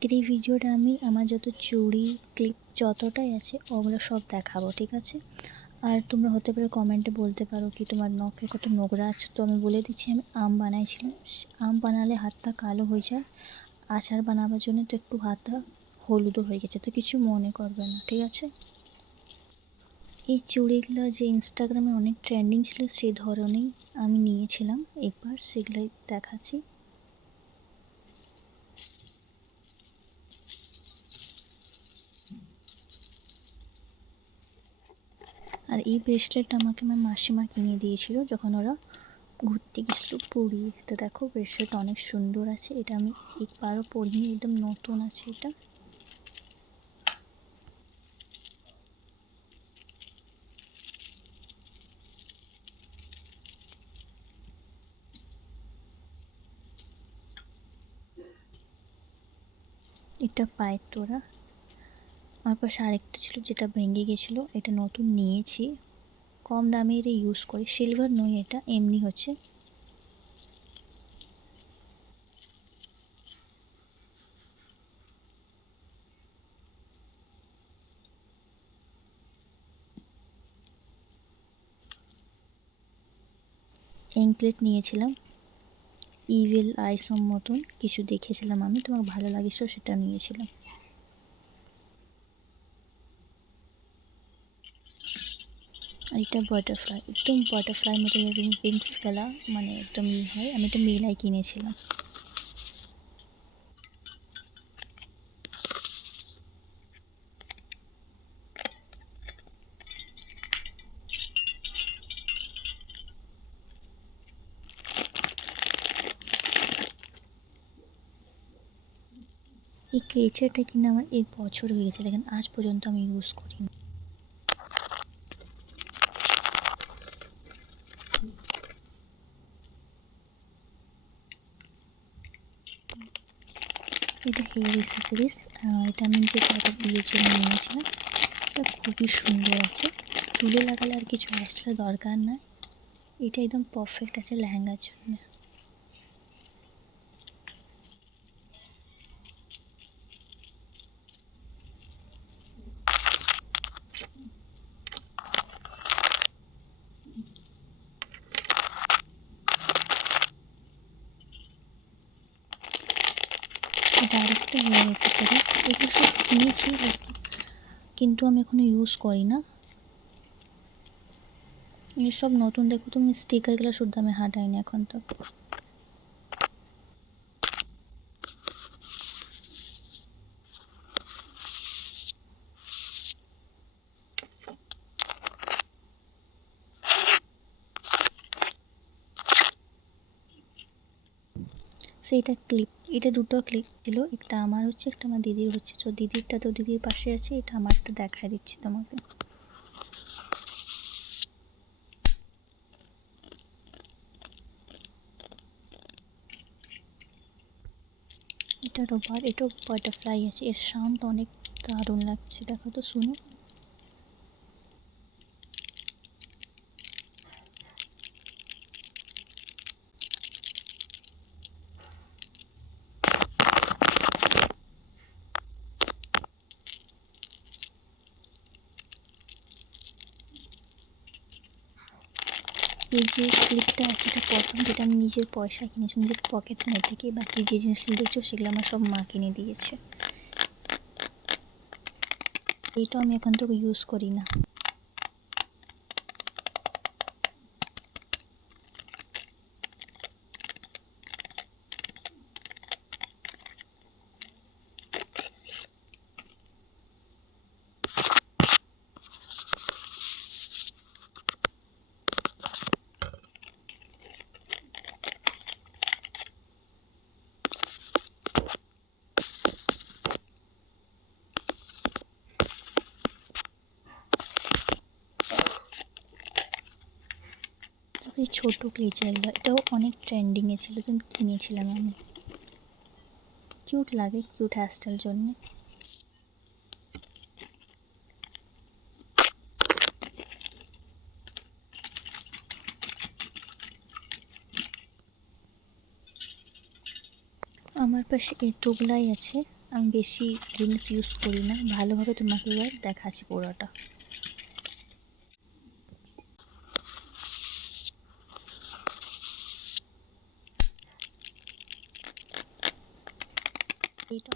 আজকের এই ভিডিওটা আমি আমার যত চুড়ি ক্লিপ যতটাই আছে ওগুলো সব দেখাবো, ঠিক আছে। আর তোমরা হতে পারে কমেন্টে বলতে পারো কি তোমার নখে কত নোংরা আছে, তো আমি বলে দিচ্ছি আমি আম বানাইছিলাম। আম বানালে হাতটা কালো হয়ে যায়, আচার বানাবার জন্য তো একটু হাতটা হলুদও হয়ে গেছে, তো কিছু মনে করবে না, ঠিক আছে। এই চুড়িগুলো যে ইনস্টাগ্রামে অনেক ট্রেন্ডিং ছিল সেই ধরনেই আমি নিয়েছিলাম একবার, সেগুলোই দেখাচ্ছি। আর এই ব্রেসলেটটা আমাকে আমার মাসিমা কিনে দিয়েছিল যখন ওরা ঘুরতে গেছিলো পুরী। তো দেখো ব্রেসলেটটা অনেক সুন্দর আছে, এটা আমি একবারও পরিনি, একদম নতুন আছে এটা। এটা পায়ের তোড়া। আমার পাশে আরেকটা ছিল যেটা ভেঙে গেছিলো, এটা নতুন নিয়েছি, কম দামে এটা ইউজ করি। সিলভার নয়, এটা এমনি হচ্ছে। এঙ্কলেট নিয়েছিলাম, ইভিল আইসম মতন কিছু দেখেছিলাম আমি, তোমাকে ভালো লাগেছিল সেটা নিয়েছিলাম। আর এটা বাটারফ্লাই, একদম বাটারফ্লাই মতো এরকম উইংস খেলা, মানে একদম হয়। আমি এটা মেলাই কিনেছিলাম। এই ক্লেচারটা কিনে আমার 1 বছর হয়ে গেছে, দেখেন আজ পর্যন্ত আমি ইউজ করিনি। এটা হেয়ার অ্যাক্সেসরিজ, এটা আমি যে একটা বিয়ের জন্য নিয়েছিলাম। এটা খুবই সুন্দর আছে, চুলে লাগালে আর কিছু এক্সট্রা দরকার না, এটা একদম পারফেক্ট আছে লেহেঙ্গার জন্য। এটা আরেকটা হেয়ার অ্যাক্সেসরিজ, এগুলো সব কিনেছি কিন্তু আমি এখনও ইউজ করি না। এসব নতুন, দেখো তুমি স্টিকারগুলো শুদ্ধ আমি হাঁটাইনি এখন তো। সেইটা ক্লিপ, এটা দুটো ক্লিপ ছিল, একটা আমার হচ্ছে একটা আমার দিদির হচ্ছে। তো দিদিরটা তো দিদির পাশে আছে, এটা আমারটা দেখাই দিচ্ছি তোমাকে। এটা রবার, এটাও বাটারফ্লাই আছে, এর সাউন্ড অনেক দারুণ লাগছে, দেখো তো শুনো। এই যে ক্লিপটা আছে এটা প্রথম যেটা আমি নিজের পয়সা কিনেছি, নিজের পকেট মানি থেকে। বাকি যে জিনিসগুলো দেখছো সেগুলো আমার সব মা কিনে দিয়েছে। এইটা আমি এখন থেকে ইউজ করি না। এই ছোটো ক্লেচারগুলো, এটাও অনেক ট্রেন্ডিংয়ে ছিল, কিন্তু কিনেছিলাম আমি। কিউট লাগে, কিউট হেয়ারস্টাইল জন্যে। আমার পাশে এতগুলাই আছে, আমি বেশি জিনিস ইউজ করি না। ভালোভাবে তোমাকে এবার দেখাচ্ছি পুরোটা। এইটা